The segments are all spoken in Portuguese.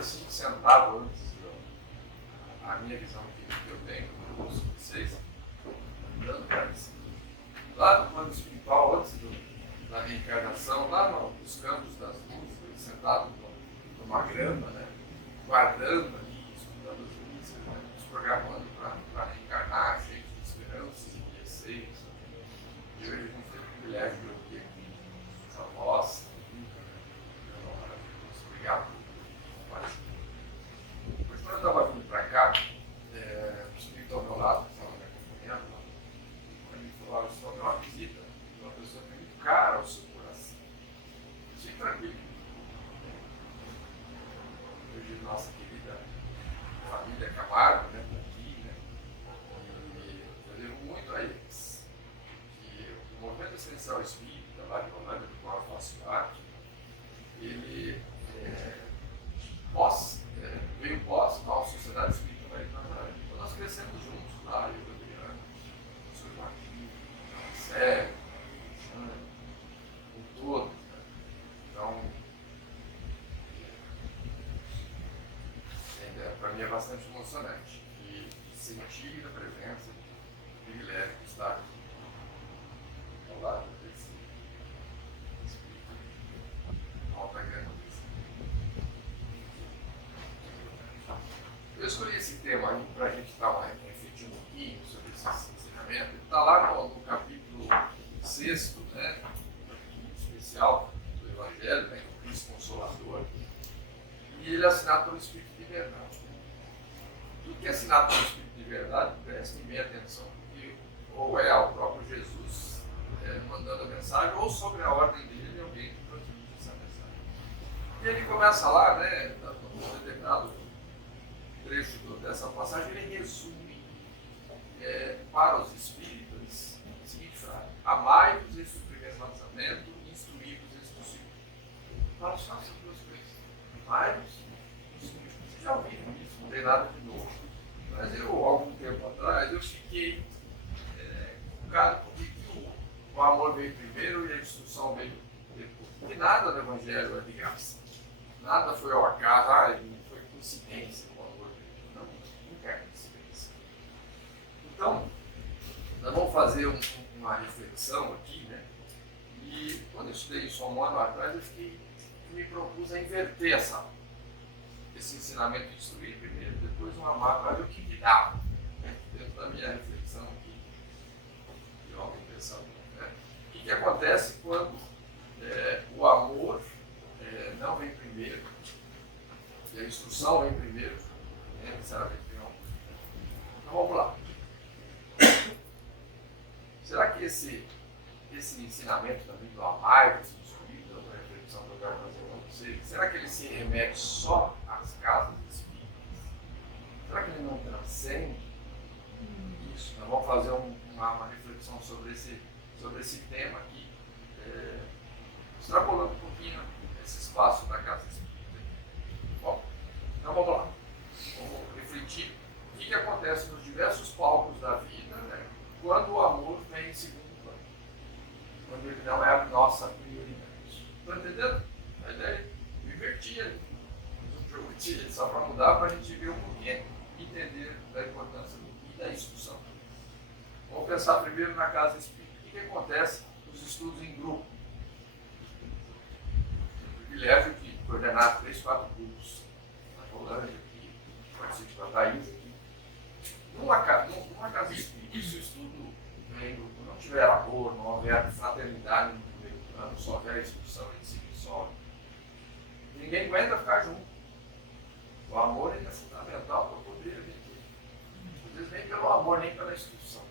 assim, sentado antes, a minha visão que eu tenho do curso de vocês, dando para isso. Lá no plano espiritual, antes da reencarnação, lá nos campos das luzes, sentado numa grama, né, guardando ali, estudando as luzes, né, nos programando para reencarnar, cheio de esperanças, de receios. E hoje a gente tem o privilégio de ouvir aqui essa voz linda, né, maravilhosa. Obrigado. Depois, quando eu estava vindo para cá, o espírito ao meu lado, que estava me acompanhando, quando ele falou: "Eu estou uma visita de uma pessoa que é muito cara ao seu coração. Fique tranquilo. Hoje, nossa querida família Camargo, né, está aqui, né, e eu devo muito a eles. Que o movimento essencial espírita, lá de Holanda, do qual eu faço parte, ele veio pós a Sociedade Espírita Americana. Então nós crescemos juntos lá, eu, Adriano, o professor Joaquim, a Sérgio, com todos. Né? Então, para mim é bastante emocionante e sentir a presença, o privilégio de estar aqui ao lado desse espírito de alta grandeza. Eu escolhi esse tema aí para a gente estar refletir um pouquinho sobre esse ensinamento. Ele está lá no capítulo 6, né, um especial do Evangelho, né, o Cristo Consolador, e ele é assinado pelo Espírito de Verdade. Tudo que é assinado pelo Espírito de Verdade, prestem bem atenção, porque ou é o próprio Jesus mandando a mensagem, ou sobre a ordem dele alguém que transmite essa mensagem. E ele começa lá, né, num determinado trecho dessa passagem, ele resume para os espíritas a seguinte frase: amai-vos este o primeiro lançamento, instruí-vos este o segundo. Fala só essas duas coisas: amai-vos, instruí-vos. Vocês já ouviram isso, não tem nada de novo. Mas eu, algum tempo atrás, eu fiquei focado porque o amor veio primeiro e a instrução veio depois. Porque nada no Evangelho é de graça. Nada foi ao acaso, não foi coincidência. Então, nós vamos fazer uma reflexão aqui, né? E quando eu estudei isso há um ano atrás, eu me propus a inverter esse ensinamento de instruir primeiro, depois um amar, para ver o que me dá, né? Dentro da minha reflexão aqui, de homem pensador, né? O que acontece quando o amor não vem primeiro e a instrução vem primeiro, né? Sinceramente, não. Então vamos lá. Será que esse ensinamento também do amar, desse instruído, da reflexão que eu quero fazer com vocês, será que ele se remete só às casas espíritas? Será que ele não transcende isso? Nós vamos fazer uma reflexão sobre esse tema aqui, extrapolando um pouquinho esse espaço da casa espírita. Bom, então vamos lá. Vamos refletir o que acontece nos diversos palcos da vida, né, quando o amor vem em segundo plano, quando ele não é a nossa prioridade. Estão entendendo? A ideia é invertir ali. Um jogo de só para mudar, para a gente ver o porquê, entender da importância e da instrução. Vamos pensar primeiro na casa espírita. O que acontece nos estudos em grupo? O privilégio de coordenar 3, 4 grupos na Rolândia, aqui, participo da Thaís aqui. Numa casa espírita, se o estudo em grupo não tiver amor, não houver fraternidade no primeiro plano, só houver expulsão e se dissolve, ninguém aguenta ficar junto. O amor é fundamental para poder viver. Às vezes nem pelo amor, nem pela instrução.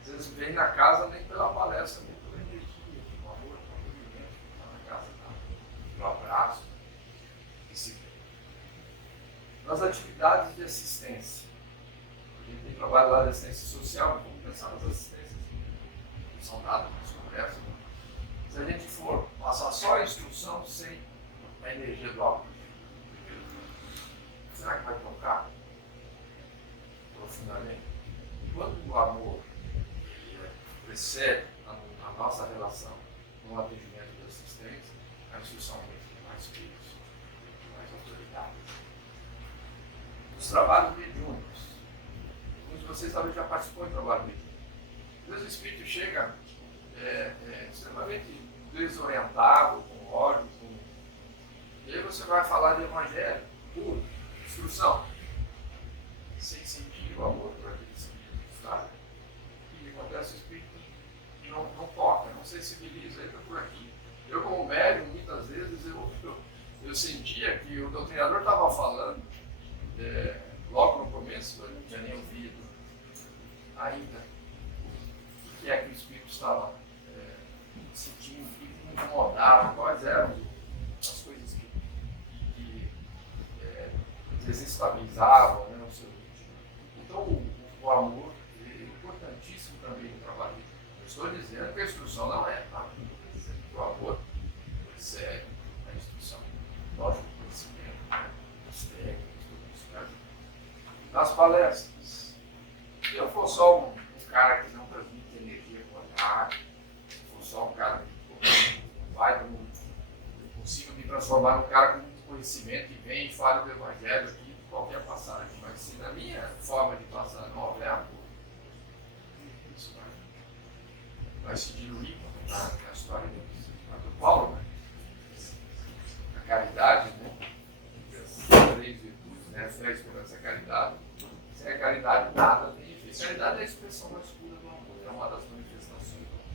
Às vezes vem na casa nem pela palestra, nem pela energia, pelo amor, pelo movimento que está na casa, pelo abraço, disciplina. Nas atividades de assistência, a gente tem trabalho lá de assistência social, vamos pensar nas assistências que são dadas nos congressos. Se a gente for passar só a instrução sem a energia do amor, será que vai tocar profundamente? Quando o amor precede a nossa relação no atendimento da assistência, a instrução vem mais peso, mais mais autoridade. Os trabalhos mediúnicos. Alguns de vocês talvez já participou de trabalho mediúnico. Às vezes o espírito chega extremamente desorientado, com ódio, e aí você vai falar de evangelho, puro, instrução, sem sentir o amor por aquele espírito, sabe? E acontece o espírito não toca, não sensibiliza, entra por aqui. Eu, como médium, muitas vezes eu sentia que o doutrinador estava falando, logo no começo, eu não tinha nem ouvido ainda o que é que o espírito estava sentindo, o que incomodava, quais eram as coisas que desestabilizavam, né, o seu ritmo. Então, o amor é importantíssimo também no trabalho. Eu estou dizendo que a instrução não é, tá? O amor segue a instrução. Lógico, o conhecimento, né, as técnicas, tudo isso, né? Nas palestras, se eu for só um cara que não transmite energia com o olhar, se for só um cara que eu consigo me transformar num cara com muito conhecimento e vem e fala do evangelho aqui de qualquer passagem, mas se na minha forma de passar não houver amor, isso vai se diluir na história do Paulo, né? A caridade, né? As 3 virtudes, né? Fé, esperança e caridade. Sem a caridade nada tem efeito. A caridade é a expressão mais pura do amor, é uma das manifestações do amor.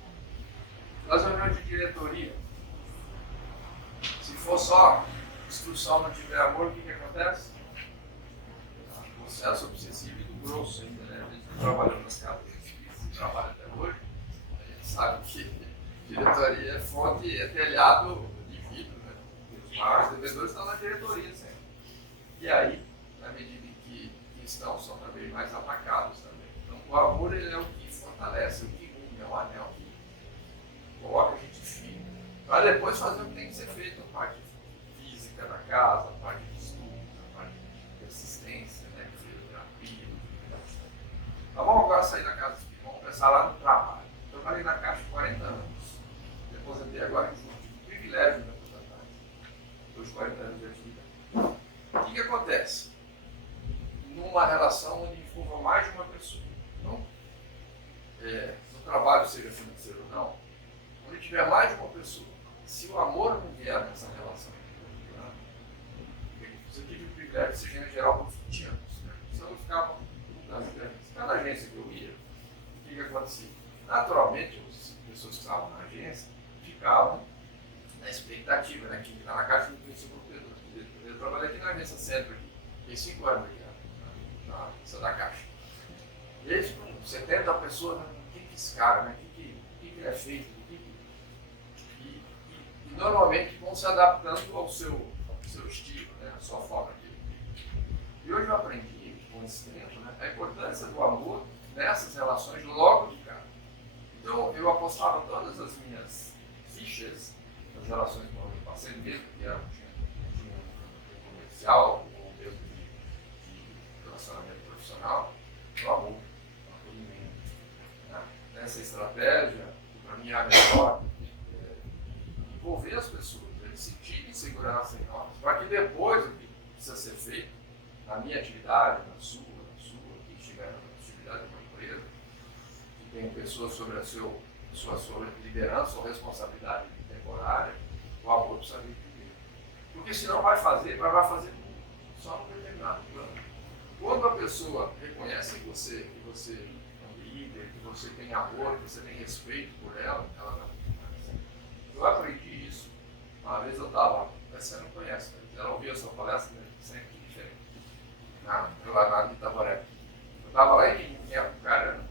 Nas reuniões de diretoria, se for só instrução, não tiver amor, o que acontece? O processo obsessivo e do grosso ainda, né? A gente trabalha nas casas espíritas, trabalha até hoje, a gente sabe que diretoria é fonte, é telhado de vidro, né? Os maiores devedores estão na diretoria sempre. E aí, na medida em que estão, são também mais atacados também. Então, o amor ele é o que fortalece, o que une, é o anel que coloca a gente firme, para depois fazer o que tem que ser feito, a parte física da casa, a parte de estudo, a parte de assistência, né, de fisioterapia. Então, vamos agora sair da casa espírita, vamos começar lá no trabalho. Eu trabalhei na Caixa 40 anos, me aposentei agora em junho, tive o privilégio de me aposentar, depois de 40 anos de atividade. O que acontece? Numa relação onde envolva mais de uma pessoa, não? No trabalho, seja financeiro ou não, onde tiver mais de uma pessoa, se o amor não vier nessa relação, você tive o privilégio de ser em geral por 20 anos, né? Senão eu ficava mudando. Cada agência que eu ia, o que acontecia? Naturalmente, as pessoas que estavam na agência ficavam na expectativa, né? Que lá na Caixa não conhecia o provedor. Eu trabalhei aqui na agência Centro, fiquei 5 anos aqui, na agência da Caixa. E aí, com 70 pessoas, né? O que esse cara, né? O que ele é feito? E normalmente vão se adaptando ao seu estilo, né? A sua forma de viver. E hoje eu aprendi, com esse tempo, né? A importância do amor nessas relações logo de cara. Então, eu apostava todas as minhas fichas nas relações que eu passei, mesmo que era um comercial ou mesmo de relacionamento profissional, no amor, no acolhimento. Né? Nessa estratégia, que para mim é a melhor, envolver as pessoas, eles sentirem segurança em nós, para que depois o que precisa ser feito, na minha atividade, na sua, que estiver na atividade de uma empresa, que tem pessoas sobre a sua liderança ou responsabilidade temporária, o amor precisa vir primeiro. Porque senão vai fazer só no determinado plano. Quando a pessoa reconhece em você que você é um líder, que você tem amor, que você tem respeito por ela vai. Eu aprendi isso. Uma vez eu estava, você não conhece, né? Ela ouviu a sua palestra, né? Sempre diferente. Lá na Itaboré. Eu estava lá em Apucarana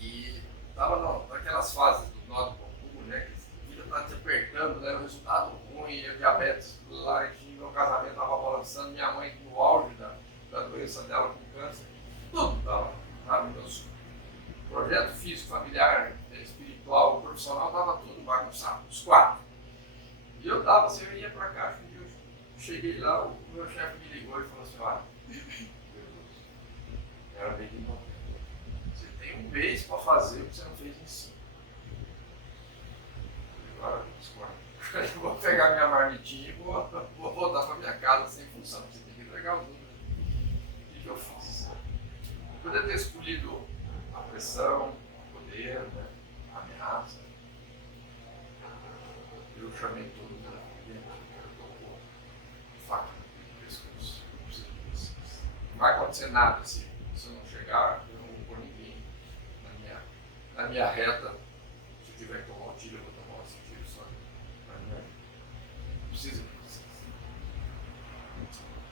e estava naquelas fases do nó do bambu, né? Que a vida está te apertando, né? O resultado ruim, a diabetes lá, enfim, meu casamento estava balançando, minha mãe no auge da doença dela com câncer. Tudo estava maravilhoso. Projeto físico, familiar, espiritual, profissional, estava tudo bagunçado, os 4. E eu estava assim, eu ia para cá, um dia eu cheguei lá, o meu chefe me ligou e falou assim, olha, era bem de novo. Você tem um mês para fazer o que você não fez em 5. Agora eu vou pegar minha marmitinha e vou voltar para minha casa sem função, você tem que entregar os números. O que eu faço? Eu poderia ter escolhido a pressão, o poder, né? A ameaça. Eu chamei todo mundo aqui dentro, eu estou com faca no pescoço, eu preciso de vocês. Não vai acontecer nada se eu não chegar, eu não vou pôr ninguém na minha reta. Se eu tiver que tomar um tiro, eu vou tomar um tiro só. Mas não precisa de vocês.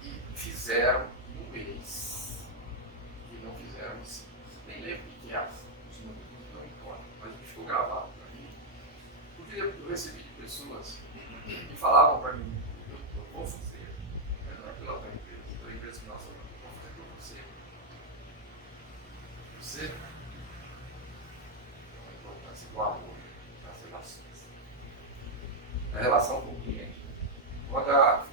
E fizeram um mês e não fizeram isso. Nem lembro o que é, os números não importam, mas o que ficou gravado para mim. Porque eu recebi de pessoas que falavam para mim, eu vou fazer, mas não é pela tua empresa que nós falamos, eu vou fazer por você. Você é uma importância do amor nas relações. A relação com o cliente. Quando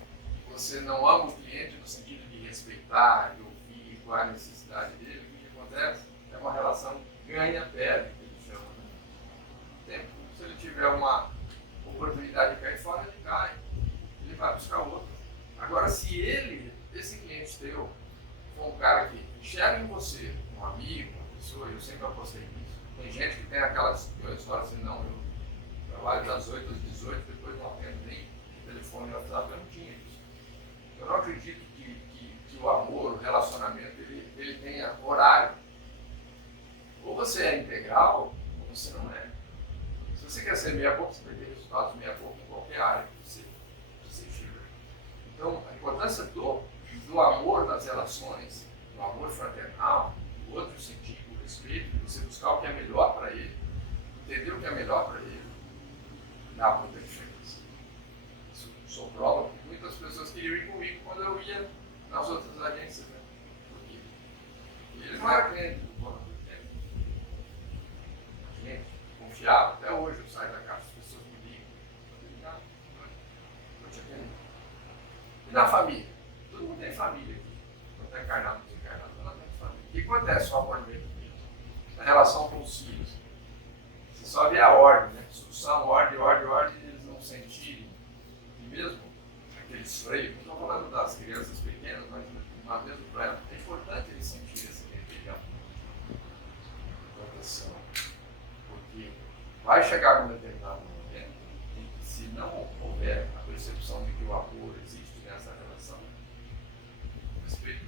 você não ama o cliente no sentido de respeitar, de ouvir qual é a necessidade dele, o que acontece? É uma relação ganha-perde, que ele chama. Tempo, se ele tiver uma oportunidade de cair fora, ele cai. Ele vai buscar outro. Agora, se esse cliente teu, for um cara que enxerga em você, um amigo, uma pessoa, eu sempre apostei nisso. Tem gente que tem aquelas histórias assim, não, eu trabalho das 8 às 18, depois não atendo nem telefone e WhatsApp, eu não tinha isso. Eu não acredito que o amor, o relacionamento, ele tenha horário. Ou você é integral, ou você não é. Se você quer ser meia boca, você vai ter resultados meia boca em qualquer área que você chega. Então, a importância do amor nas relações, do amor fraternal, do outro sentir o respeito, você buscar o que é melhor para ele, entender o que é melhor para ele, dá muita diferença. Isso sou prova, porque muitas pessoas queriam ir comigo quando eu ia nas outras agências. Né? Porque ele não era cliente do plano do tempo. A gente confiava, até hoje eu saio da casa, as pessoas me ligam, eu te atendo. E na família? Todo mundo tem família aqui. Não tem encarnado, não tem encarnado, ela tem família. O que acontece com o amor de Deus? Na relação com os filhos. Você só vê a ordem, né? Instrução, ordem, e eles não sentirem. E mesmo aqueles freios, não estou falando das crianças pequenas, mas mesmo para elas, é importante eles sentirem essa rebelião. Proteção. Porque vai chegar um determinado momento em que, se não houver a percepção de que o amor existe nessa relação, o respeito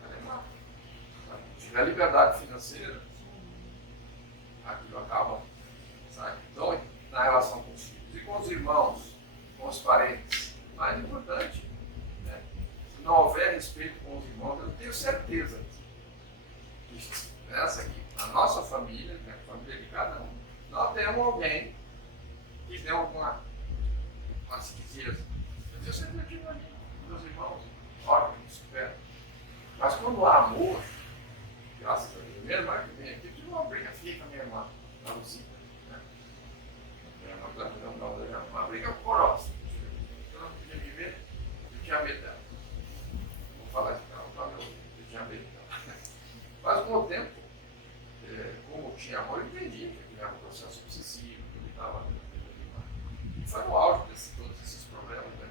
vai levar. Se tiver liberdade financeira, aquilo acaba, sabe? Então, na relação com os filhos e com os irmãos, com os parentes, mais importante, né? Se não houver respeito com os irmãos, eu tenho certeza que essa aqui, a nossa família, né, a família de cada um, nós temos alguém que tem alguma riqueza. Eu tenho certeza que meus irmãos, ótimo, supera. Mas quando há amor, graças a Deus, minha irmã que vem aqui, tive uma briga feia com a minha irmã, na Luzita, né? Uma briga corosa. Eu não podia me ver, eu tinha medo dela. Vou falar isso para ela, eu tinha medo dela. Mas com o tempo, como tinha amor, eu entendi que aquilo era um processo obsessivo, que ele estava ali. E foi no auge de todos esses problemas, né,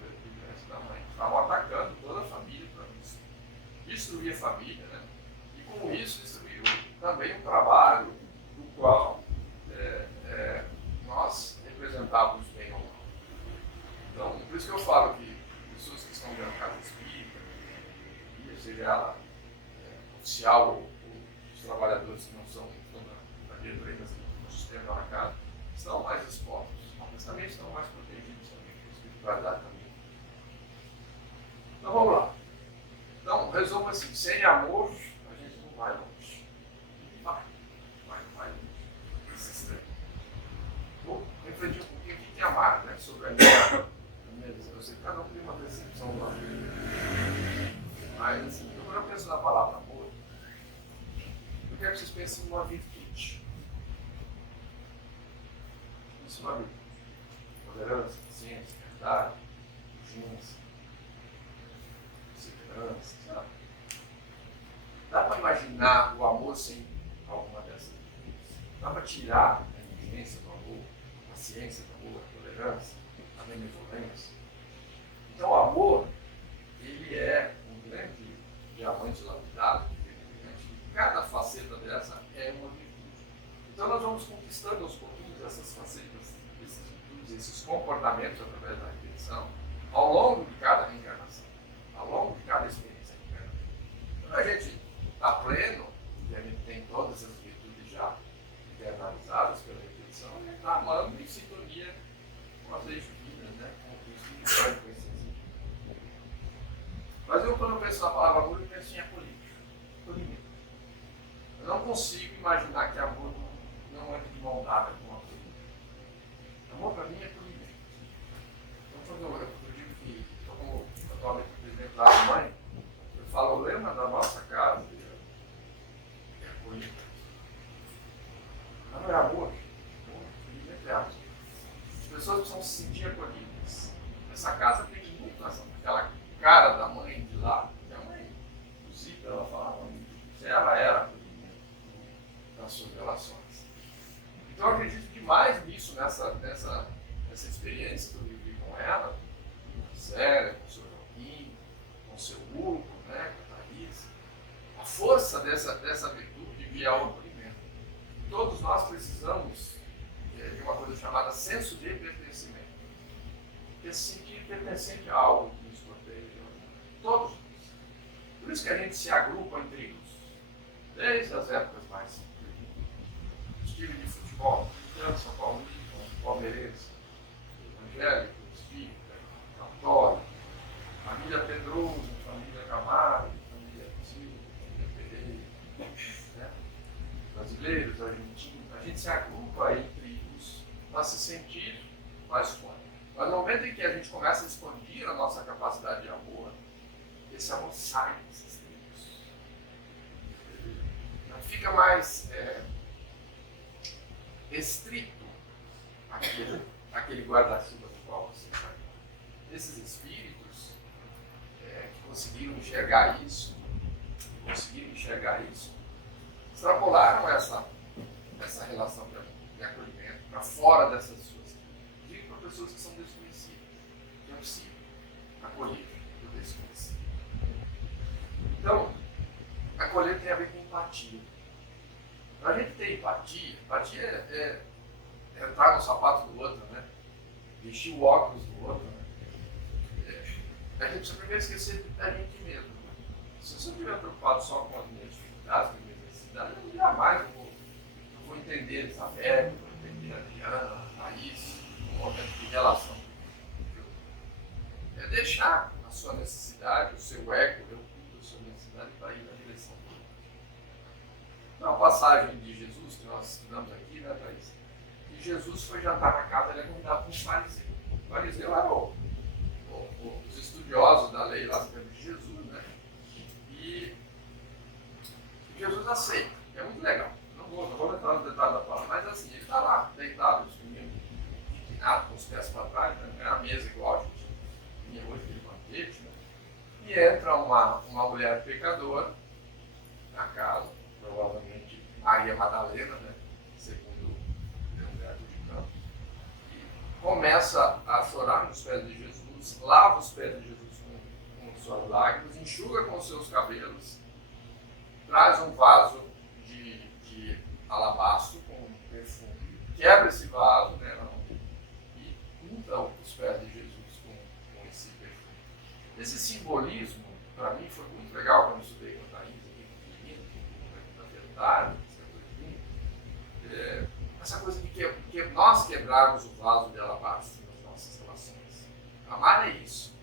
da mãe. Estavam atacando toda a família para destruir a família, né? E com isso destruiu também um trabalho do qual nós representávamos bem ou mal. Então, por isso que eu falo que pessoas que estão dentro da casa espírita, seja ela oficial ou os trabalhadores que não estão na diretoria do sistema da casa, estão mais expostos, mas também estão mais protegidos também, a espiritualidade também. Então, vamos lá. Então, resumo assim, sem amor, a gente não vai longe. Vai longe. Esse extremo. Vou refletir um pouquinho o que é amar, né? Sobre a minha visão. Eu sei que cada um tem uma percepção lá. Mas, assim, quando eu penso na palavra amor, eu quero que vocês pensem numa virtude. Isso é uma virtude. Tolerância, paciência, caridade, urgência, segurança, sabe? Dá para imaginar o amor sem alguma dessas virtudes? Dá para tirar a inteligência do amor, a paciência do amor, a tolerância, a benevolência? Então o amor, ele é um grande diamante lapidado, e cada faceta dessa é uma virtude. Então nós vamos conquistando aos pouquinhos essas facetas, essas virtudes, esses comportamentos através da repetição, ao longo de cada reencarnação, ao longo de cada experiência reencarnatória. Quando a gente está pleno, e a gente tem todas as virtudes já internalizadas pela repetição, a gente está amando em sintonia com as leis divinas, né? Com o Cristo, com esse exemplo. Mas eu, quando eu penso na palavra amor, eu penso em acolhimento. Eu não consigo imaginar que amor não é de mão dada com acolhimento. Amor, para mim, é acolhimento. Então, quando eu digo que estou como atualmente presidente da mãe, eu falo, o lema da nossa casa é acolhimento. Não é amor. Acolhimento é amor. As pessoas precisam se sentir acolhidas. Essa casa tem muito aquela cara da mãe de lá, que a mãe, inclusive, ela falava, ela era acolhimento nas suas relações. Então eu acredito demais nisso, nessa experiência que eu vivi com ela, com a Célia, com o seu Joaquim, com o seu Hugo, né, com a Thaís. A força dessa virtude que é o acolhimento. Todos nós precisamos de uma coisa chamada senso de pertencimento. Se sentir pertencente a algo que nos protege. Todos nós. Por isso que a gente se agrupa em tribos. Desde as épocas mais os times de futebol, São Paulo, palmeirense, evangélico, espírita, católico, família Pedroso, família Camargo, família Silva, família Pereira, né? Brasileiros, argentinos. A gente se agrupa em tribos para se sentir mais forte. Mas no momento em que a gente começa a expandir a nossa capacidade de amor, esse amor sai desses tribos. Não fica mais restrito aquele guarda-chuva do qual você está. Esses espíritos que conseguiram enxergar isso, extrapolaram essa relação de acolhimento para fora dessas pessoas. Digo para pessoas que são desconhecidas, que é possível acolher o desconhecido. Então, acolher tem a ver com empatia. Para a gente ter empatia é entrar no sapato do outro, né? Vestir o óculos do outro, né? A gente precisa primeiro esquecer da gente mesmo. Né? Se você estiver preocupado só com as minhas dificuldades, com as minhas necessidades, eu jamais vou entender a Isabel, vou entender a Adriana, a Thaís, um momento de relação. É deixar a sua necessidade, o seu ego, a sua necessidade para ir na direção do outro. Então, a passagem de Jesus que nós estudamos aqui, né, Thaís? Que Jesus foi jantar na casa, ele é convidado por um fariseu. O fariseu era os estudiosos da lei lá do de Jesus, né? E Jesus aceita. É muito legal. Não vou entrar no detalhe da palavra, mas assim, ele está lá, deitado, inclinado, com os pés para trás, né? É a mesa igual a gente tinha hoje, aquele banquete, né? E entra uma mulher pecadora na casa, provavelmente Maria Madalena, né? Segundo o Humberto de Campos, e começa a chorar nos pés de Jesus, lava os pés de Jesus com suas lágrimas, enxuga com seus cabelos, traz um vaso de alabastro com perfume, quebra esse vaso, né, e unta os pés de Jesus com esse perfume. Esse simbolismo, para mim, foi muito legal quando eu estudei com a Thaís, da verdade, essa coisa de que nós quebrarmos o vaso de alabastro nas nossas relações. Amar é isso.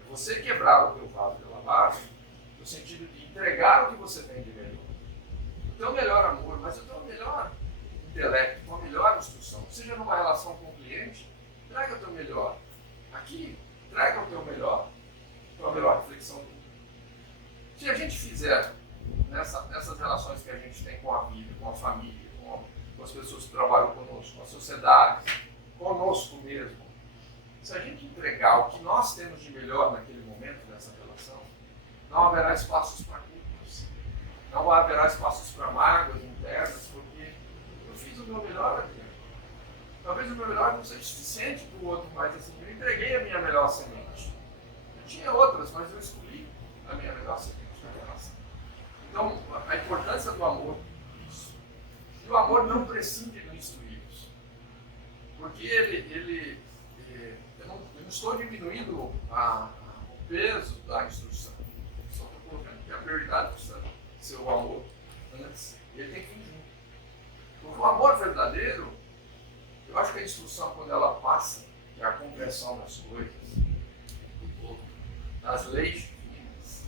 É você quebrar o teu vaso de alabastro no sentido de entregar o que você tem de melhor. O teu melhor amor, mas o teu melhor intelecto, a tua melhor instrução. Seja numa relação com o cliente, entrega o teu melhor. Aqui, entrega o teu melhor, a tua melhor reflexão. Se a gente fizer nessas relações que a gente tem com a vida, com a família, com as pessoas que trabalham conosco, com a sociedade, conosco mesmo, se a gente entregar o que nós temos de melhor naquele momento nessa relação, não haverá espaços para culpas, não haverá espaços para mágoas internas, porque eu fiz o meu melhor aqui. Talvez o meu melhor não seja suficiente para o outro, mas assim, eu entreguei a minha melhor semente. Tinha outras, mas eu escolhi a minha melhor relação. Então, a importância do amor, isso. E o amor não prescinde do instruí-los. Porque eu não estou diminuindo o peso da instrução. Só estou colocando que a prioridade precisa ser o amor antes. Ele tem que vir junto. Porque o amor verdadeiro, eu acho que a instrução, quando ela passa, que é a compreensão das coisas, das leis divinas,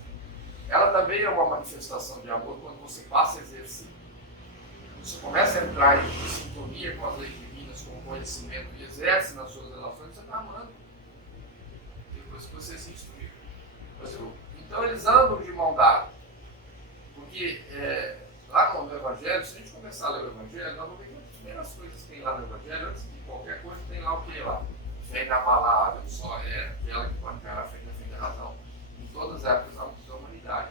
ela também é uma manifestação de amor quando você passa a exercer. Você começa a entrar em sintonia com as leis divinas, com o conhecimento e exerce nas suas relações, você está amando. Depois que você se instruiu. Então eles andam de mão dada. Porque lá no Evangelho, se a gente começar a ler o Evangelho, nós vamos ver que as primeiras coisas que tem lá no Evangelho, antes de qualquer coisa, tem lá o que lá? Fé inabalável, só é aquela que pode ganhar a fé da razão em todas as épocas da humanidade.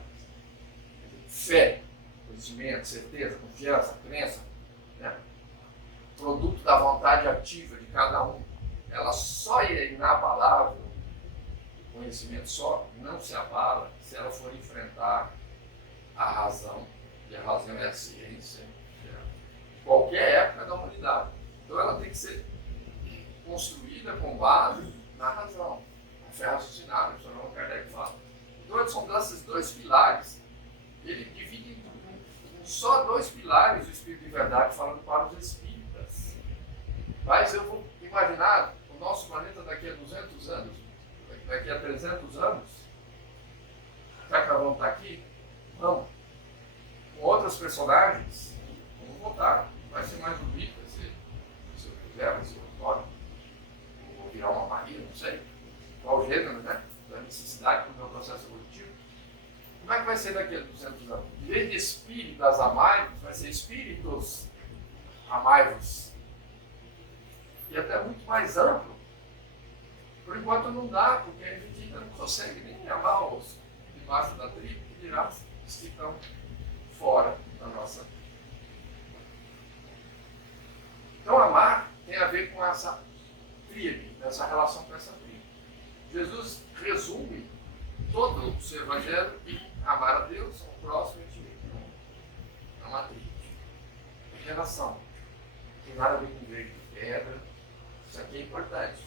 Fé, conhecimento, certeza, confiança, crença, né? Produto da vontade ativa de cada um, ela só é inabalável, o conhecimento só não se abala se ela for enfrentar a razão, e a razão é a ciência, em qualquer época da humanidade. Então ela tem que ser construída com base na razão, a fé raciocinada, o Sr. Kardec fala. Então são desses dois pilares, ele divide em só dois pilares o Espírito de Verdade, falando para os espíritas. Mas eu vou imaginar o nosso planeta daqui a 200 anos, daqui a 300 anos, será que nós vamos estar aqui? Não. Com outros personagens, vamos voltar. Vai ser mais bonito, vai ser, se eu quiser, vai ser autónomo, ou virar uma Maria, não sei. Qual gênero, né? Da necessidade do meu processo evolutivo. Como é que vai ser daqui a 200 anos? Em vez de espíritas amai-vos, vai ser espíritos amai-vos. E até muito mais amplo. Por enquanto não dá, porque a gente ainda não consegue nem amar os debaixo da tribo, que dirá os que estão fora da nossa. Então amar tem a ver com essa tríade, essa relação com essa tríade. Jesus resume todo o seu evangelho em amar a Deus, ao próximo e a ti mesmo. É uma tríade. Em relação. Não tem nada a ver com igreja de pedra. Isso aqui é importante.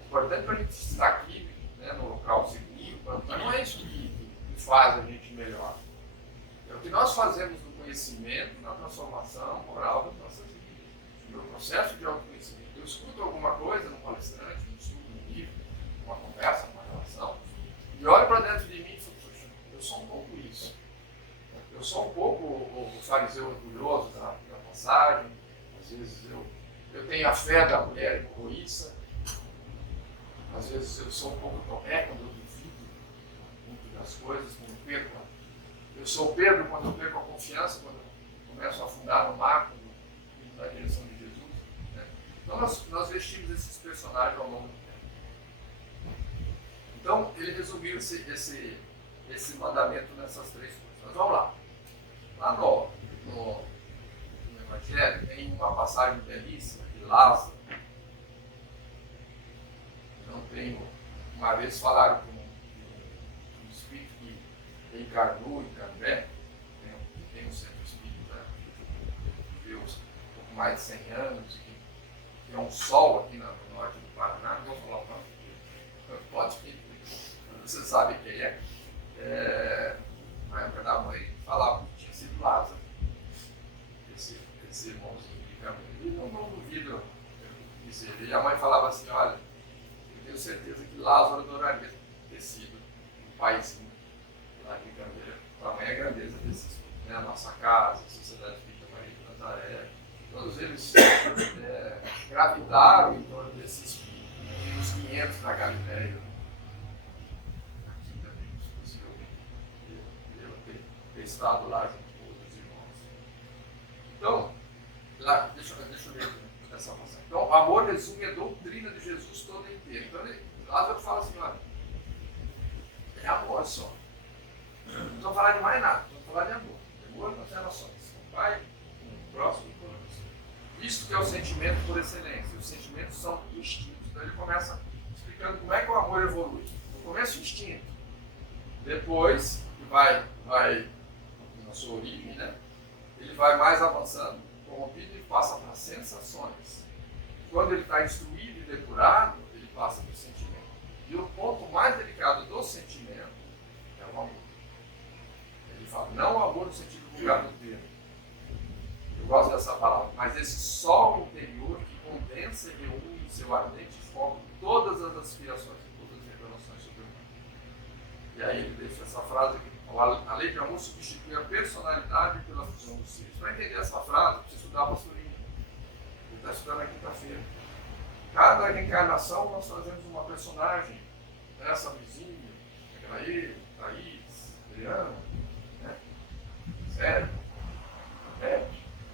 É importante para a gente estar aqui, né, no local seguro, mas não é isso que faz a gente melhor. É o que nós fazemos no conhecimento, na transformação moral das nossas vidas. No processo de autoconhecimento. Eu escuto alguma coisa no palestrante, no estudo, no livro, numa conversa, numa relação, e olho para dentro de mim e falo, poxa, eu sou um pouco isso. Eu sou um pouco o fariseu orgulhoso da passagem, às vezes eu tenho a fé da mulher egoísta, às vezes eu sou um pouco Tomé quando eu duvido muito das coisas, quando eu perco. Eu sou o Pedro quando eu perco a confiança, quando eu começo a afundar no mar, indo na direção de Jesus. Né? Então nós vestimos esses personagens ao longo do tempo. Então ele resumiu esse mandamento nessas três coisas. Mas vamos lá. Lá no Evangelho tem uma passagem belíssima de Lázaro. Não tenho. Uma vez falaram com um espírito que encarnou em Cambé, que tem um centro espírita que viveu um pouco mais de 100 anos, que é um sol aqui no norte do Paraná. Não vou falar o nome, porque pode que você sabe quem é. Na época da mãe falava que tinha sido Lázaro, esse irmãozinho de Cambé. E não duvido dizer. E a mãe falava assim: olha, eu tenho certeza que Lázaro adoraria ter sido um paizinho lá de Cambé. Tamanha a grandeza desses, né? A nossa casa, a Sociedade Espírita Maria de Nazaré, todos eles gravitaram em torno desse espírito. Tem uns 500 na Galileia. Aqui também, eu ter estado lá junto com outros irmãos. Então, lá, deixa eu ler essa passagem. Então, o amor resume a doutrina de Jesus toda inteira. Então, Lázaro fala assim: olha, é amor só. Não vamos falar de mais nada, vamos falar de amor. Amor nas relações. Com o pai, com o próximo e com o outro. Isto que é o sentimento por excelência. Os sentimentos são instintos. Então, ele começa explicando como é que o amor evolui. No começo, instinto. Depois, vai na sua origem, né? Ele vai mais avançando, corrompido, e passa para sensações. Quando ele está instruído e depurado, ele passa para o sentimento. E o ponto mais delicado do sentimento é o amor. Ele fala, não o amor no sentido vulgar do termo. Eu gosto dessa palavra, mas esse sol interior que condensa e reúne em seu ardente foco todas as aspirações e todas as revelações sobre o mundo. E aí ele deixa essa frase aqui. A lei de amor substitui a personalidade pela fusão dos seres. Para entender essa frase, precisa estudar a pastorinha. Ele está estudando na quinta-feira. Cada reencarnação nós trazemos uma personagem. Essa vizinha, aquela ele, Thaís, Adriana, né? Sérgio,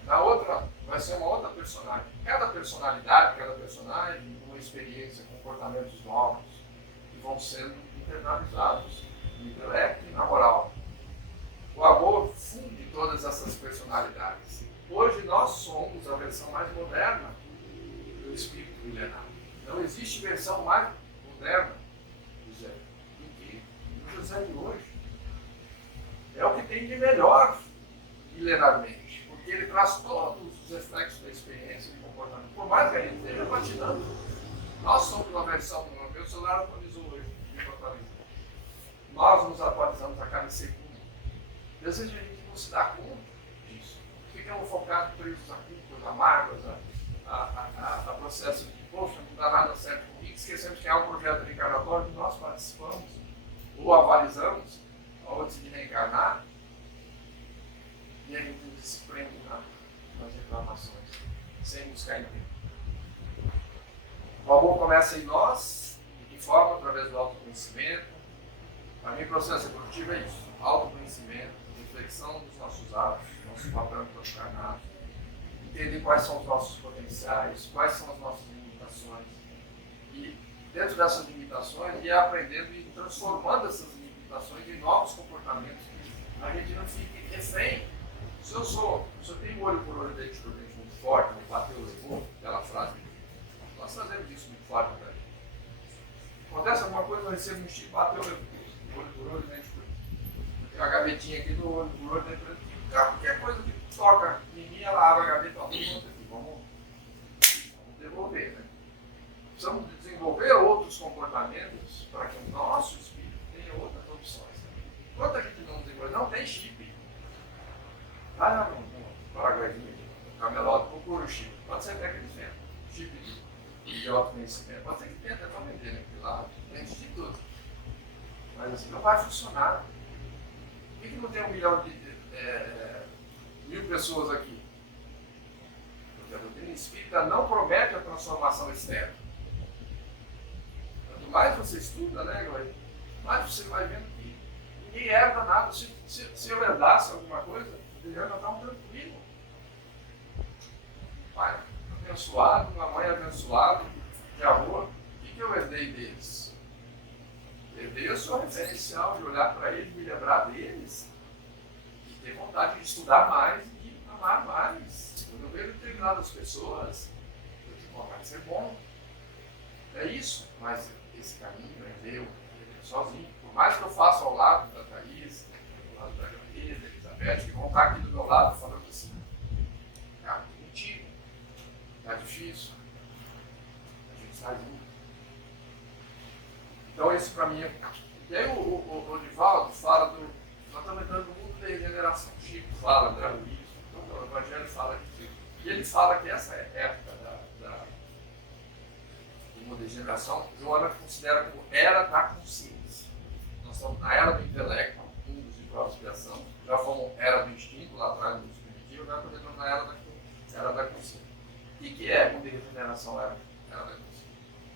na outra, vai ser uma outra personagem. Cada personalidade, cada personagem, uma experiência, comportamentos novos, que vão sendo internalizados no intelecto e na moral. O amor funde todas essas personalidades. Hoje nós somos a versão mais moderna do espírito milenar. Não existe versão mais moderna do que o José de hoje. É o que tem de melhor milenarmente, porque ele traz todos os reflexos da experiência e do comportamento. Por mais que a gente esteja patinando, nós somos uma versão, meu celular atualizou hoje, nós nos atualizamos a cada segundo. Às vezes a gente não se dá conta disso. Ficamos focados presos a culpas, a mágoas, a processo de, poxa, não dá nada certo comigo, esquecemos que há um projeto reencarnatório que nós participamos, ou avalizamos, antes de reencarnar, e a gente se prende nas reclamações, sem buscar entender. O amor começa em nós, de que forma? Através do autoconhecimento. Para mim, o processo evolutivo é isso: autoconhecimento, reflexão dos nossos atos, nosso papel enquanto encarnado, entender quais são os nossos potenciais, quais são as nossas limitações, e dentro dessas limitações, ir aprendendo e transformando essas limitações em novos comportamentos, que a gente não fique refém. Se eu tenho um olho por olho, dente por dente muito forte, me bateu, levou, aquela frase, nós fazemos isso muito forte, né? Acontece alguma coisa, eu recebo um estímulo, bateu, levou, olho por olho, dente por dente. Tem uma gavetinha aqui do olho por olho, dente por dente. Qualquer coisa que toca em mim, ela abre a gaveta, vamos devolver, né? Precisamos desenvolver outros comportamentos para que o nosso espírito tenha outras opções. Enquanto a gente não desenvolve, não tem chip. Lá no Paraguaizinho, no camelódromo, procura o chip. Pode ser até que eles vendam. Chip de autoconhecimento. Pode ser que tenha até para vender, né? Porque lá vende de tudo. Mas assim, não vai funcionar. Por que não tem 1 milhão de 1.000 pessoas aqui? Porque a doutrina espírita não promete a transformação externa. Quanto mais você estuda, né, Glória, mais você vai vendo que ninguém herda nada. Se eu herdasse alguma coisa, eu já estava tranquilo. Pai abençoado, uma mãe abençoada, de amor. O que eu herdei deles? Herdei a sua referencial de olhar para eles, me lembrar deles, e ter vontade de estudar mais e de amar mais. Quando eu vejo determinadas pessoas, eu tenho vontade de ser bom. É isso, mas esse caminho é meu, sozinho. Por mais que eu faça ao lado da Thaís, ao lado da Gabriela, da Elizabeth, que vão estar aqui do meu lado falando assim, cara, mentira, tá difícil, a gente sai junto. Então esse para mim é. E aí o Divaldo fala do. Nós estamos entrando no mundo da regeneração. Chico fala, André Luiz, então, o Evangelho fala disso. E ele fala que essa época do mundo da regeneração, Joana considera como era da consciência. Nós estamos na era do intelecto, mundos de própria expiação, já fomos era do instinto, lá atrás do mundo primitivo, agora estamos na era da consciência. O que é mundo de regeneração era da consciência?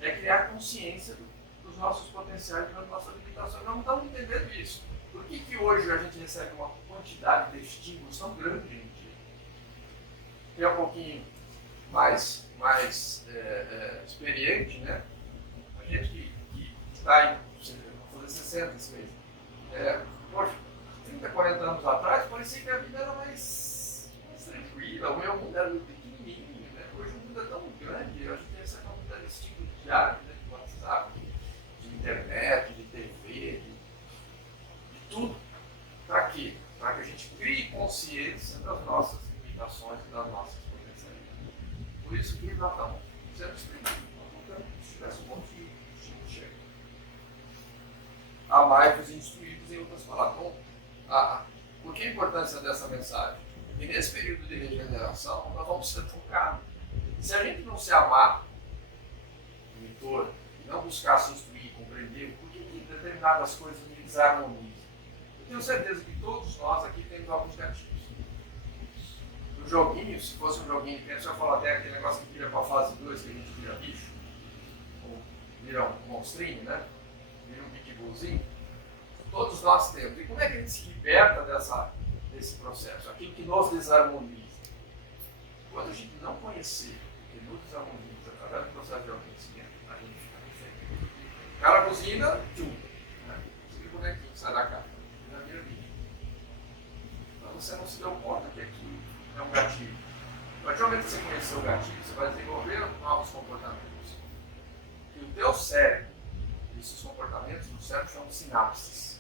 É criar consciência dos nossos potenciais, das nossas limitações. Nós não estamos entendendo isso. Por que hoje a gente recebe uma quantidade de estímulos tão grande, gente? Que é um pouquinho mais experiente, né? A gente que está em, vou fazer 60 esse mês. Poxa, 30, 40 anos atrás, parecia que a vida era mais tranquila, o meu mundo era muito pequenininho, né? Hoje o mundo é tão grande, a gente recebe uma quantidade de estímulos diários, né? De WhatsApp, de internet, de TV, de consciência das nossas limitações e das nossas potencialidades. Por isso que nós estamos sendo exprimidos. Se tivesse um monte de chega. Amai-vos instruídos, em outras palavras. Então, por que a importância dessa mensagem? E nesse período de regeneração, nós vamos ser focados. Se a gente não se amar no entorno, e não buscar se instruir, compreender por que determinadas coisas me desarmonizam, eu tenho certeza que todos nós aqui temos alguns gatilhos. No joguinho, se fosse um joguinho de criança, eu ia falar até aquele negócio que vira para a fase 2, que a gente vira bicho, ou vira um monstrinho, né? Vira um pitbullzinho. Todos nós temos. E como é que a gente se liberta desse processo? Aquilo que nos desarmoniza. Quando a gente não conhecer o que nos desarmoniza através do processo de autoconhecimento, a gente fica refém. O cara buzina, tchum. Né? Você vê como é que sai da caixa. Já vira bicho. Então você não se deu conta que aquilo é um gatilho. A partir do momento que você conhecer o gatilho, você vai desenvolver novos comportamentos. E o teu cérebro, esses comportamentos do cérebro chamam sinapses.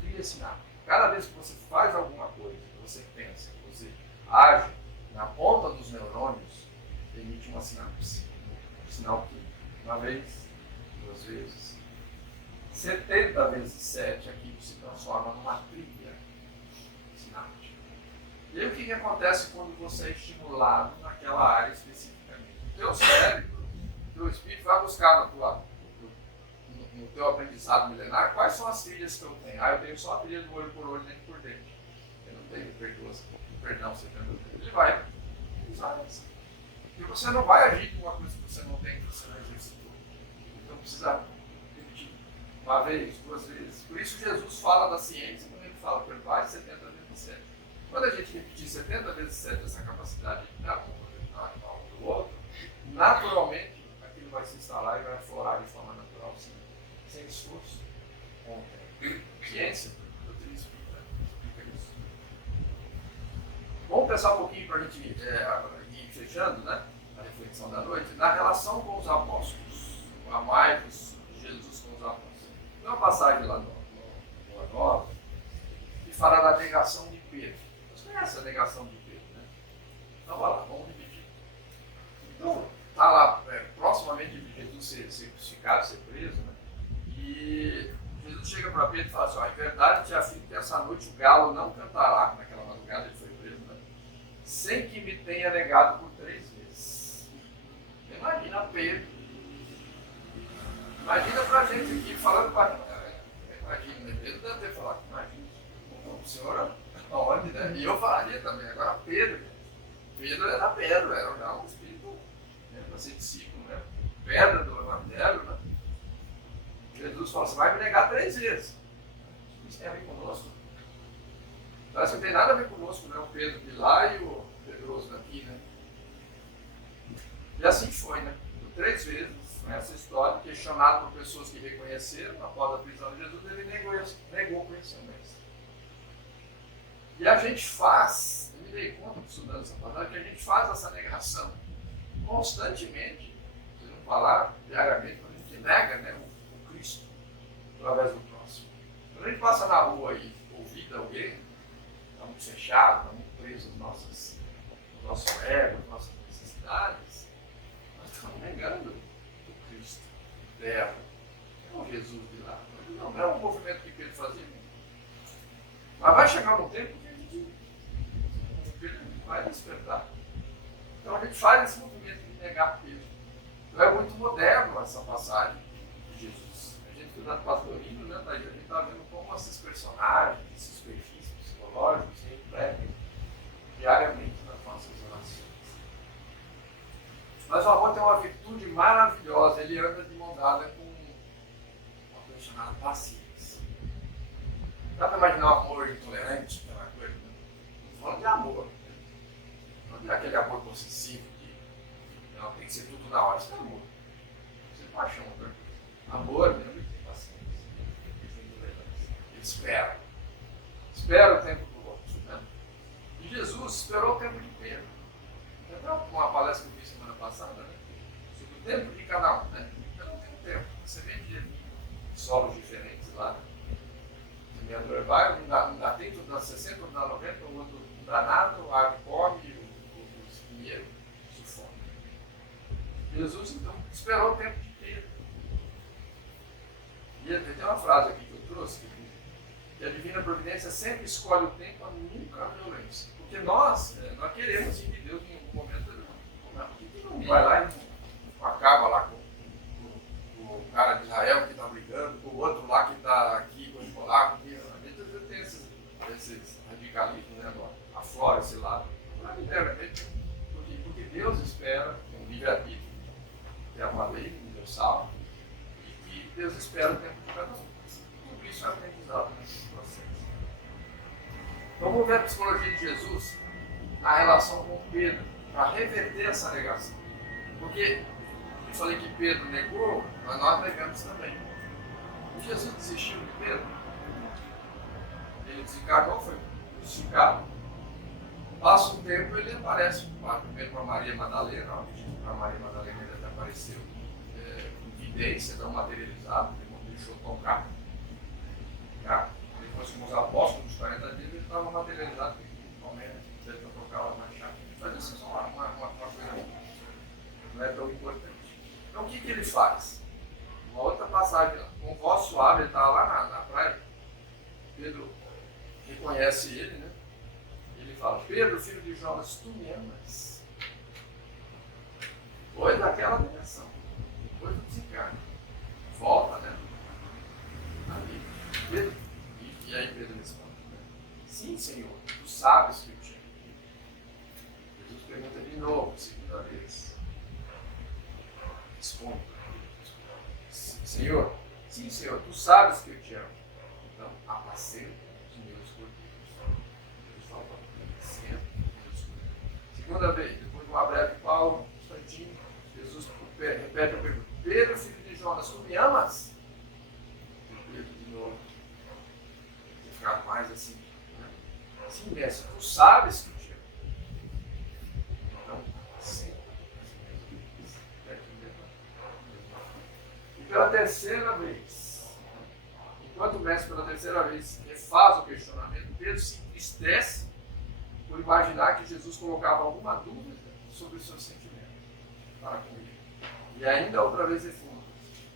Trilha sináptica. Cada vez que você faz alguma coisa, que você pensa, que você age, na ponta dos neurônios, emite uma sinapse. Um sinal químico. Uma vez, duas vezes. 70 vezes 7 aquilo se transforma numa trilha sináptica. E aí o que acontece quando você é estimulado naquela área especificamente? O teu cérebro, o teu espírito vai buscar no teu aprendizado milenar quais são as trilhas que eu tenho. Eu tenho só a trilha do olho por olho, dente por dente. Eu não tenho perdão, você entendeu? Ele vai usar isso. E você não vai agir com uma coisa que você não tem, que você não exercitou. Então precisa repetir uma vez, duas vezes. Por isso Jesus fala da ciência quando ele fala perdoar 70 vezes 7. Quando a gente repetir 70 vezes 7 essa capacidade de dar conta um do outro, naturalmente aquilo vai se instalar e vai aflorar de forma natural, sem esforço. Ciência, doutrina espírita, explica isso. Vamos pensar um pouquinho para a gente ir fechando, né, a reflexão da noite, na relação com os apóstolos, o amai-vos de Jesus com os apóstolos. Tem uma passagem lá no Boa Nova que fala da negação de Pedro. Você conhece a negação de Pedro, né? Então, vai lá, vamos repetir. Então, está lá proximamente de Jesus ser crucificado, ser preso, né? E Jesus chega para Pedro e fala assim: em verdade te afirmo que essa noite o galo não cantará, naquela madrugada ele foi preso, né? Sem que me tenha negado por 3 vezes. Imagina Pedro. Imagina pra gente aqui falando para imagina, né? Pedro deve ter falado, imagina. O senhor aonde, né? E eu falaria também. Agora Pedro era Pedro, era um espírito, né, para ser discípulo, né? Pedra do evangelho, né? Jesus fala, você vai me negar 3 vezes. Isso tem a ver conosco. Parece que não tem nada a ver conosco, né? O Pedro de lá e o Pedroso daqui, né? E assim foi, né? Por 3 vezes, nessa história, questionado por pessoas que reconheceram, após a prisão de Jesus, ele negou conhecer o Mestre. E a gente faz, eu me dei conta estudando essa palavra, que a gente faz essa negação constantemente, se não falar diariamente, a gente nega, né, o Cristo através do próximo. Quando a gente passa na rua e ouvir alguém, está muito fechado, está muito preso nos nosso ego, nas nossas necessidades, nós estamos negando o Cristo terra, não o Jesus de lá. Não é um movimento que Pedro fazia. Mas vai chegar um tempo que a gente vai despertar. Então a gente faz esse movimento de negar Pedro. Então é muito moderno essa passagem de Jesus. A gente estuda pastorino, né? A gente está vendo como esses personagens, esses perfis psicológicos se refletem diariamente nas nossas relações. Mas o amor tem uma virtude maravilhosa, ele anda de mão dada com uma coisa chamada paciência. Dá para imaginar um amor intolerante, aquela coisa? Né? Não falando de amor. Não é aquele amor possessivo que não, tem que ser tudo na hora. Isso é amor. Isso é paixão. Né? Amor mesmo tem paciência. Ele espera. Espera o tempo do outro. Né? E Jesus esperou o tempo de Pedro. Lembra uma palestra que eu vi semana passada, né? Sobre o tempo de cada um. Né? Cada um tem um tempo. Você vê de solos diferentes lá. Né? O semeador vai, um dá 30, um dá 60, um dá 90, o outro não dá nada, o ave come, o espinheiro sufoca. Jesus, então, esperou o tempo de Pedro. E tem uma frase aqui que eu trouxe, que a divina providência sempre escolhe o tempo, nunca a violência. Porque nós queremos que Deus, em algum momento, por que não vai lá e não acaba lá com o cara de Israel que está brigando, com o outro lá que está aqui, com o polaco, que a gente tem esses radicalismos, né? Aflora esse lado. Porque Deus espera um livre-arbítrio, que é uma lei universal, e que Deus espera o tempo de cada um. Tudo isso é aprendizado nesse processo. Vamos ver a psicologia de Jesus na relação com Pedro, para reverter essa negação. Porque eu falei que Pedro negou, mas nós negamos também. E Jesus desistiu de Pedro. Ele desencarnou, foi crucificado. Passa um tempo, ele aparece primeiro para Maria Madalena, para Maria Madalena ele apareceu em evidência, não materializado, ele não deixou tocar. Depois, com os apóstolos, nos 40 dias, ele estava materializado, principalmente, tentou tocar lá na chave. Mas isso é uma coisa não é tão importante. Então, o que ele faz? Uma outra passagem, com voz suave, ele estava lá na praia, Pedro reconhece ele, né? Ele fala: Pedro, filho de Jonas, tu me amas? Foi daquela negação, depois do desencarne. Volta, né? Ali. Pedro, e aí Pedro responde: sim, Senhor, tu sabes que eu te amo. Jesus pergunta de novo, segunda vez. Responde: Senhor, sim, Senhor, tu sabes que eu te amo. Então, apacenta os meus cordeiros. Jesus fala: apacenta os meus cordeiros. Segunda vez, depois de uma breve pausa, um instantinho, Jesus repete a pergunta: Pedro, filho de Jonas, tu me amas? E Pedro de novo, ficar mais assim, né? Sim, mestre, tu sabes que eu te amo. Então, apacenta os meus cordeiros. E pela terceira vez, enquanto o mestre pela terceira vez refaz o questionamento, Pedro se entristece por imaginar que Jesus colocava alguma dúvida sobre os seus sentimentos para com ele. E ainda outra vez responde: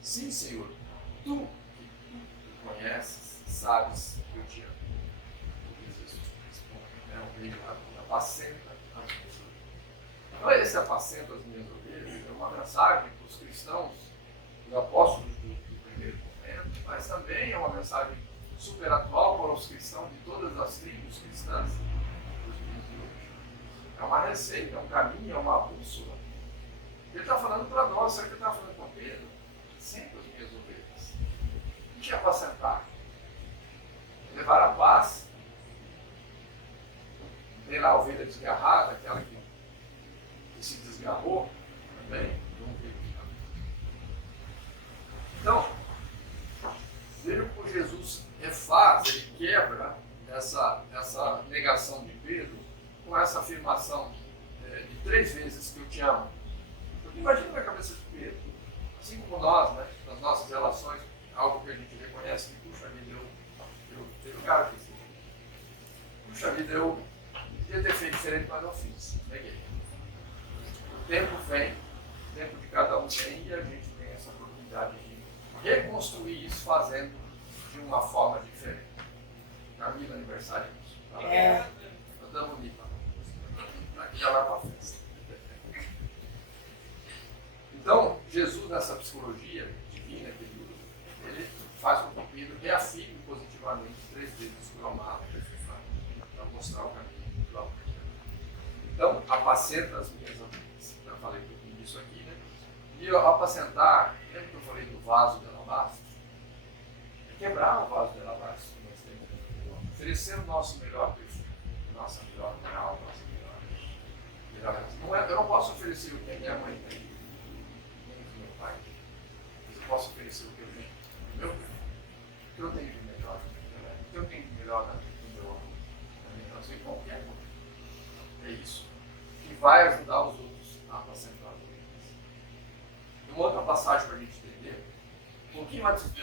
sim, Senhor, tu conheces, sabes que eu te amo. E Jesus responde: obrigado, apacenta as minhas ovelhas. Então, esse apacenta as minhas ovelhas é uma mensagem para os cristãos, os apóstolos do primeiro momento, mas também é uma mensagem super atual para os cristãos de todas as tribos cristãs dos dias de hoje. É uma receita, é um caminho, é uma bússola. Ele está falando para nós, sabe o que ele está falando com Pedro? Sempre as minhas ovelhas. O que é apacentar? Levar a paz. Tem lá a ovelha desgarrada, aquela que se desgarrou também. Então, veja como Jesus refaz, ele quebra essa negação de Pedro com essa afirmação de 3 vezes que eu te amo. Porque imagina na cabeça de Pedro, assim como nós, né, nas nossas relações, algo que a gente reconhece que, puxa vida, eu tenho cara que assim, puxa vida, eu podia ter feito diferente, mas não fiz. Neguei. O tempo vem, o tempo de cada um vem e a gente tem essa oportunidade de reconstruir isso fazendo de uma forma diferente. Camila, aniversário disso. Nós damos nipa. Aqui já vai para a festa. Então, Jesus, nessa psicologia divina que ele faz com que Pedro reafirme positivamente 3 vezes o amado para mostrar o caminho do amor. Então, apacenta as minhas ovelhas. Já falei um pouquinho disso aqui, né? E apacentar, lembra que eu falei do vaso de alabastro? É quebrar o vaso de alabastro que nós temos. Oferecer o nosso melhor perfume, nossa melhor moral, nossa melhor. Eu não posso oferecer o que a minha mãe tem, nem o que meu pai tem. Mas eu posso oferecer o que eu tenho do meu perfume. O que eu tenho de melhor, o que eu tenho de melhor no meu amor, na minha relação, em qualquer coisa. É isso que vai ajudar os outros a apacentar as ovelhas. Uma outra passagem para a gente entender, um pouquinho antes de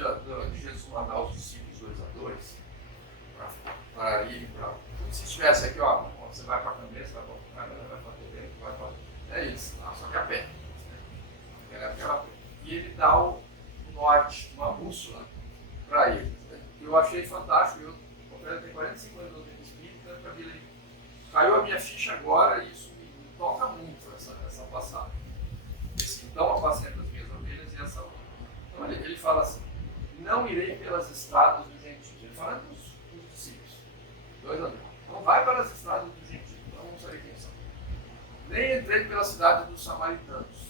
Jesus mandar os discípulos 2 a 2, para irem para. Como se estivesse aqui, ó, você vai para a cabeça, vai para o cara, vai para a TV, vai para... É isso, só que a pé. E ele dá o norte, uma bússola para eles. Né? Eu achei fantástico, eu tenho 45 anos de espírito, né, para mim, caiu a minha ficha agora e isso me toca muito, essa passagem. Então apacenta as minhas ovelhas e essa outra. Então ele fala assim, não irei pelas estradas dos gentios. Ele fala dos discípulos. 2 a 2. Não vai pelas estradas dos gentios, não vamos saber quem são. Nem entrei pela cidade dos samaritanos.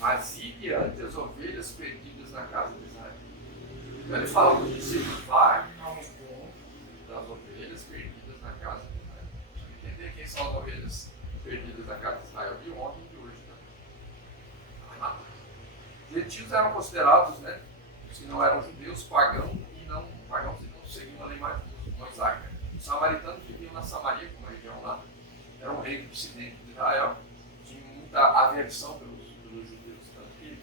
Mas ir diante as ovelhas perdidas na casa de Israel. Então ele fala para os discípulos, vai ao encontro das ovelhas perdidas na casa de Israel. Entender quem são as ovelhas perdidas na casa de Israel de ontem e de hoje também. Gentios eram considerados, né, se não eram judeus, pagãos e não seguiam a lei mosaica. Os samaritanos viviam na Samaria, como a região lá, era um reino do ocidente de Israel, tinha muita aversão pelos judeus, tanto que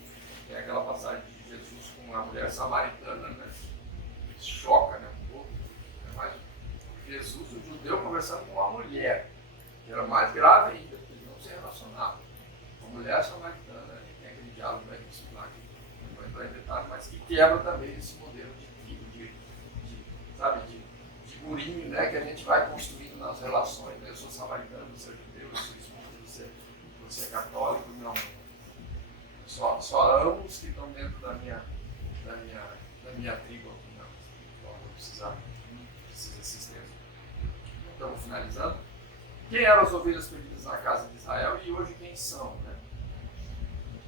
tem aquela passagem de Jesus com uma mulher samaritana, né, que choca, né, um pouco, mas Jesus, o judeu, conversando com uma mulher, que era mais grave ainda, porque eles não se relacionavam. Uma mulher samaritana, e tem aquele diálogo belíssimo lá, que não vou entrar em detalhe, mas que quebra também esse modelo de murinho, né, que a gente vai construindo nas relações, né? Eu sou samaritano, você é judeu, eu sou espírita, você é católico, não. Só amo os que estão dentro da minha tribo aqui, não. Então não precisa assistência. Estamos finalizando. Quem eram as ovelhas perdidas na casa de Israel e hoje quem são, né?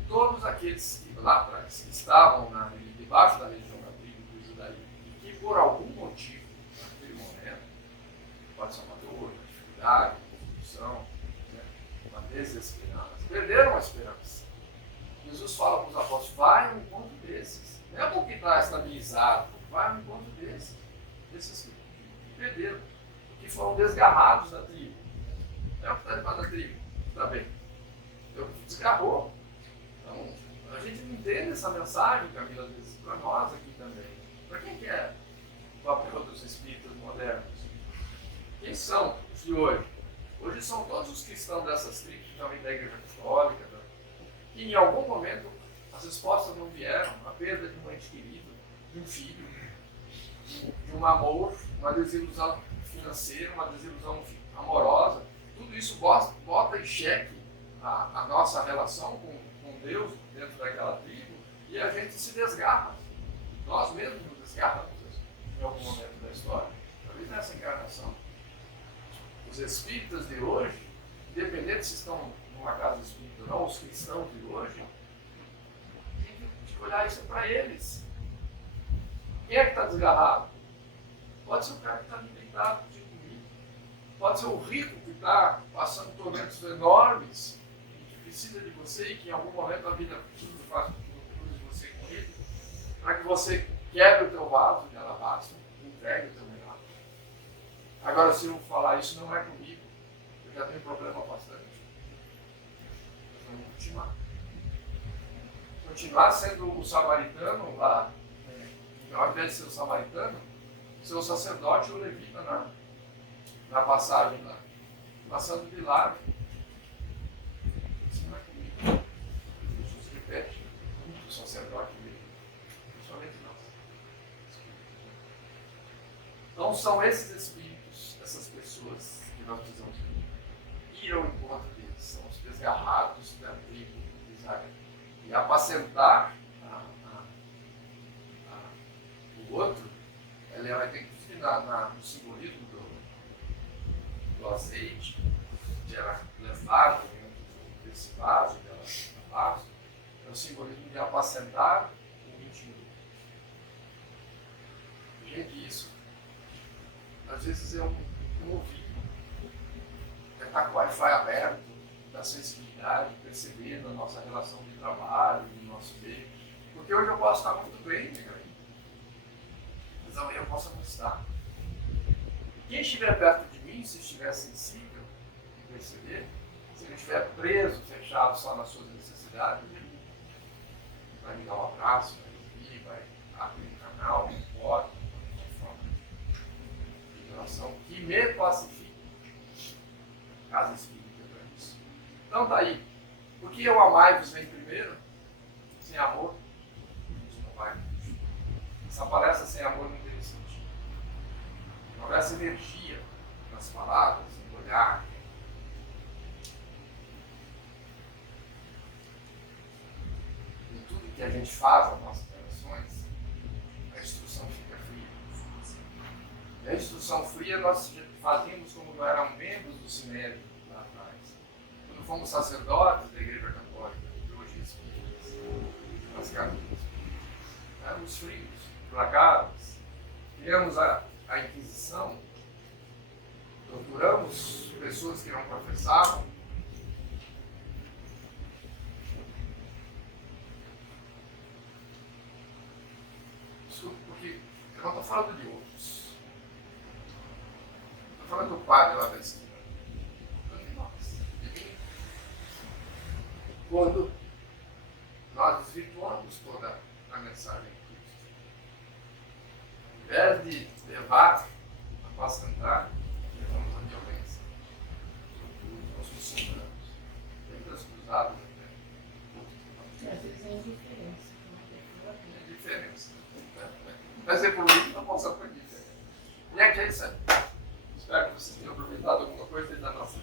Todos aqueles que lá atrás que estavam debaixo da região da tribo do judaísmo e que por algum motivo, naquele momento, pode ser uma dor, uma dificuldade, uma confussão, né, uma desesperança, perderam a esperança. Jesus fala para os apóstolos, vai ao encontro desses. Não é bom que está estabilizado, vai ao encontro desses que perderam, que foram desgarrados da tribo. É o que está debaixo da tribo, está bem. Desgarrou. Então, a gente não entende essa mensagem, Camila, às vezes, para nós aqui também. Para quem que é o papel dos espíritas modernos? Quem são os de hoje? Hoje são todos os cristãos dessas tribos, também da Igreja Católica, que em algum momento as respostas não vieram, a perda de um ente querido, de um filho, de um amor, uma desilusão financeira, uma desilusão amorosa. Tudo isso bota em xeque a nossa relação com Deus dentro daquela tribo e a gente se desgarra. Nós mesmos nos desgarramos em algum momento da história. Talvez nessa encarnação. Os espíritas de hoje, independente se estão numa casa espírita ou não, os cristãos de hoje, tem que olhar isso para eles. Quem é que está desgarrado? Pode ser o cara que está alimentado de comida. Pode ser o rico que está passando tormentos enormes e que precisa de você e que em algum momento da vida tudo faz com que cruze você com ele, para que você quebre o teu vaso de alabastro e entregue o teu melhor. Agora, se eu falar isso não é comigo, eu já tenho problema bastante. Nós vamos continuar. Continuar sendo o samaritano lá, ao invés de ser o samaritano, ser o sacerdote ou o levita na passagem lá, passando de largo. Isso não é comigo. Jesus repete, o sacerdote mesmo, principalmente nós. Então são esses espíritos, essas pessoas que nós precisamos ir ao encontro deles, são os desgarrados da tribo de Israel. E apacentar o outro, ela vai ter que ficar no simbolismo do azeite, que era levado dentro desse vaso, é o simbolismo de apacentar o íntimo. Gente, isso às vezes é um ouvido, é estar com o Wi-Fi aberto, da sensibilidade, perceber na nossa relação de trabalho, no nosso meio. Porque hoje eu posso estar muito bem, mas amanhã eu posso não estar. Quem estiver perto de mim, se estiver sensível e perceber, se ele estiver preso, fechado só nas suas necessidades, ele vai me dar um abraço, vai ouvir, vai abrir um canal, uma porta, uma forma de oração que me pacifica. Casa espírita para isso. Então tá aí. Porque o amai-vos vem primeiro, sem amor, isso não vai. Essa palestra sem amor não tem sentido. Não houvesse energia nas palavras, no olhar. Em tudo que a gente faz, as nossas relações, a instrução fica fria. E a instrução fria nós fazíamos como não eram membros do Sinédrio lá atrás. Quando fomos sacerdotes da Igreja Católica, de hoje espíritas, nas caminhas. Éramos frios, implacáveis. Criamos a Inquisição, torturamos pessoas que não professavam. Desculpe, porque eu não estou falando de outros. Estou falando do padre lá da esquina. Estou de nós. De mim. Quando nós desvirtuamos toda a mensagem de Cristo. Ao invés de levar a paz cantar, levamos a violência. Nós nos seguramos. Muitas cruzadas até. Às vezes é indiferença. É diferença. Mas evoluir não posso aprender. E aqui é isso aí. Espero que vocês tenham aproveitado alguma coisa da nossa